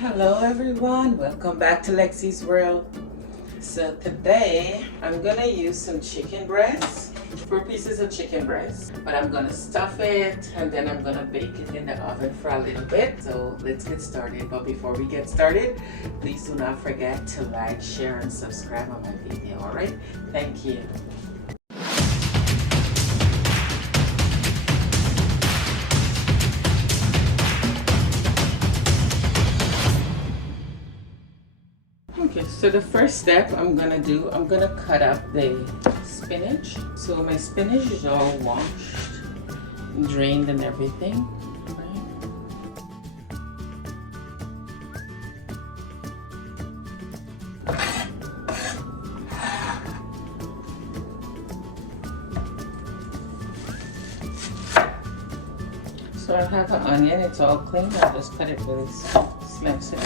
Hello everyone, welcome back to Lexi's World. So today I'm gonna use some chicken breast, 4 pieces of chicken breast, but I'm gonna stuff it and then I'm gonna bake it in the oven for a little bit. So let's get started. But before we get started, please do not forget to like, share, and subscribe on my video. All right, thank you. Okay, so the first step I'm gonna cut up the spinach. So my spinach is all washed, drained and everything, right? So I have an onion, it's all clean. I'll just cut it really small, slice it.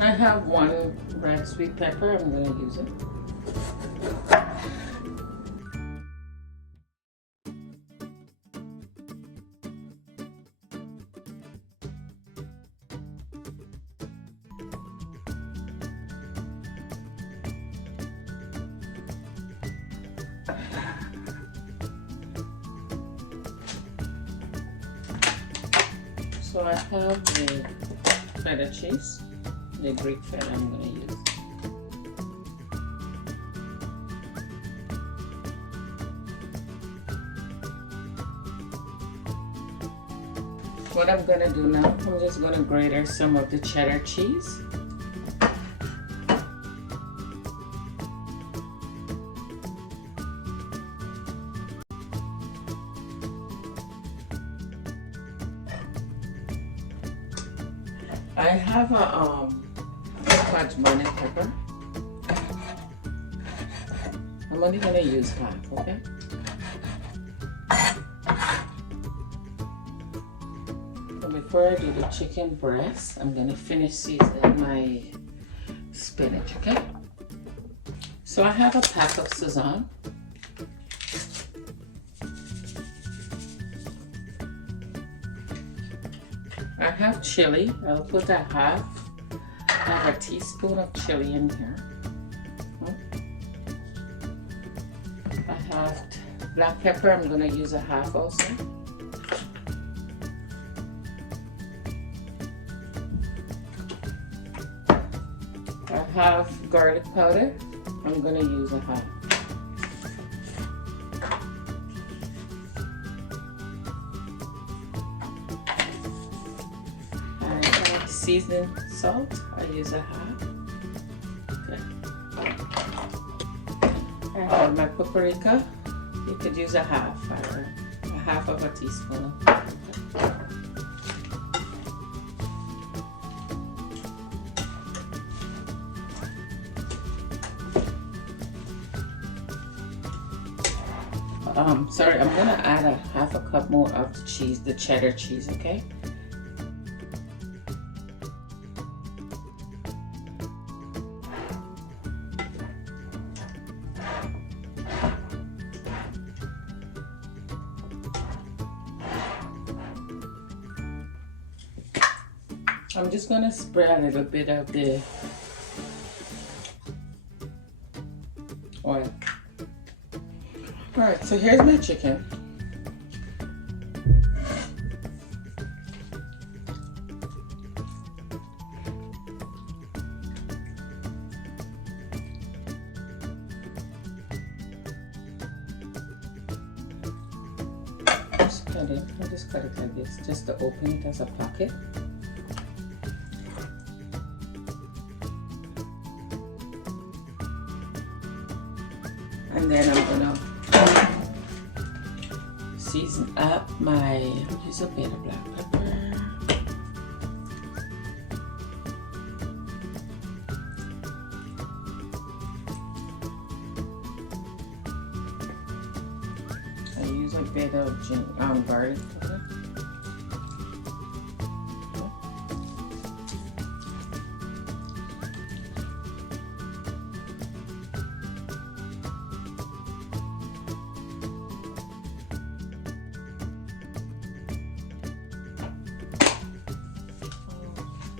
I have 1 red sweet pepper, I'm going to use it. So I have the feta cheese. The Greek feta I'm going to use. What I'm going to do now, I'm just going to grate some of the cheddar cheese. I have a SCOTCH bonnet pepper. I'm only going to use half, okay? So before I do the chicken breast, I'm going to finish seasoning my spinach, okay? So I have a pack of SAZON. I have chili. I'll put a half a teaspoon of chili in here. I have black pepper. I'm going to use a half also. I have garlic powder. I'm going to use a half. Seasoning salt, I use a half. Okay. I have my paprika. You could use a half or a half of a teaspoon. Sorry, I'm gonna add a half a cup more of the cheese, the cheddar cheese, okay? I'm just going to spray a little bit of the oil. Alright, so here's my chicken. I'll just cut it like this, just to open it as a pocket. And then I'm gonna season up my, use a bit of black pepper. I use a bit bit of garlic powder.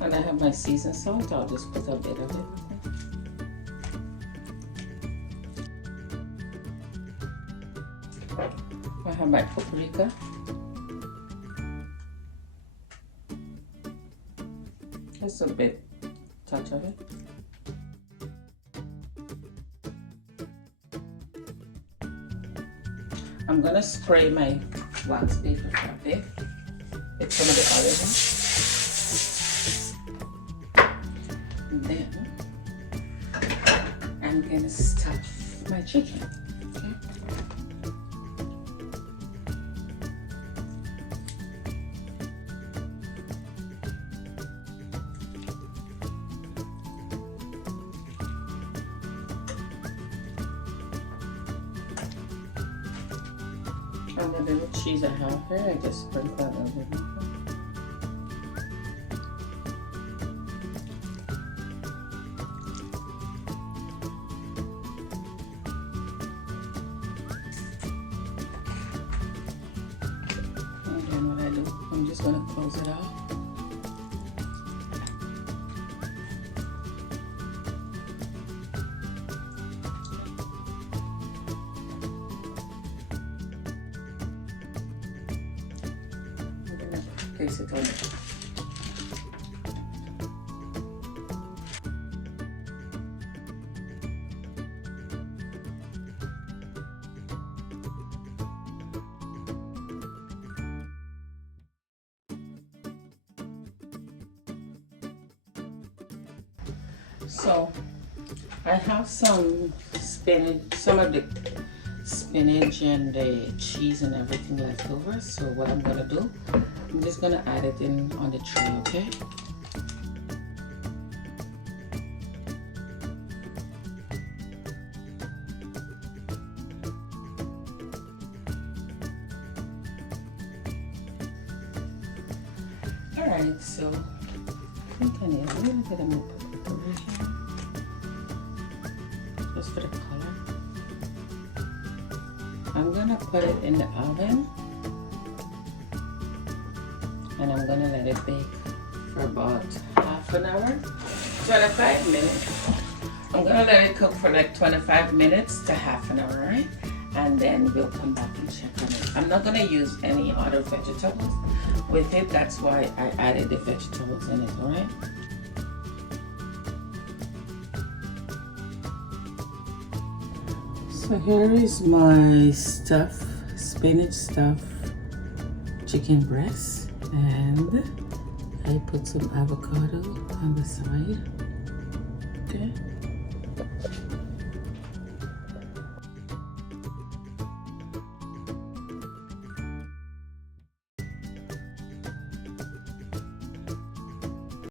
And I have my seasoned salt. I'll just put a bit of it. I have my paprika. Just a bit, touch of it. I'm gonna spray my wax paper for a bit with some of the olive. And then I'm gonna stuff my chicken. Okay. And the little cheese I have here, I just sprinkle that over it. And then what I do, I'm just going to close it off. Place it on it. So I have some spinach, some of the spinach and the cheese and everything left over. So what I'm gonna do, I'm just gonna add it in on the tray, okay? Alright, so I think I need a little bit of more paprika just for the color. I'm gonna put it in the oven. And I'm gonna let it bake for about half an hour, 25 minutes. I'm gonna let it cook for like 25 minutes to half an hour, right? And then we'll come back and check on it. I'm not gonna use any other vegetables with it. That's why I added the vegetables in it, all right? So here is my spinach stuffed chicken breast. And I put some avocado on the side. Okay.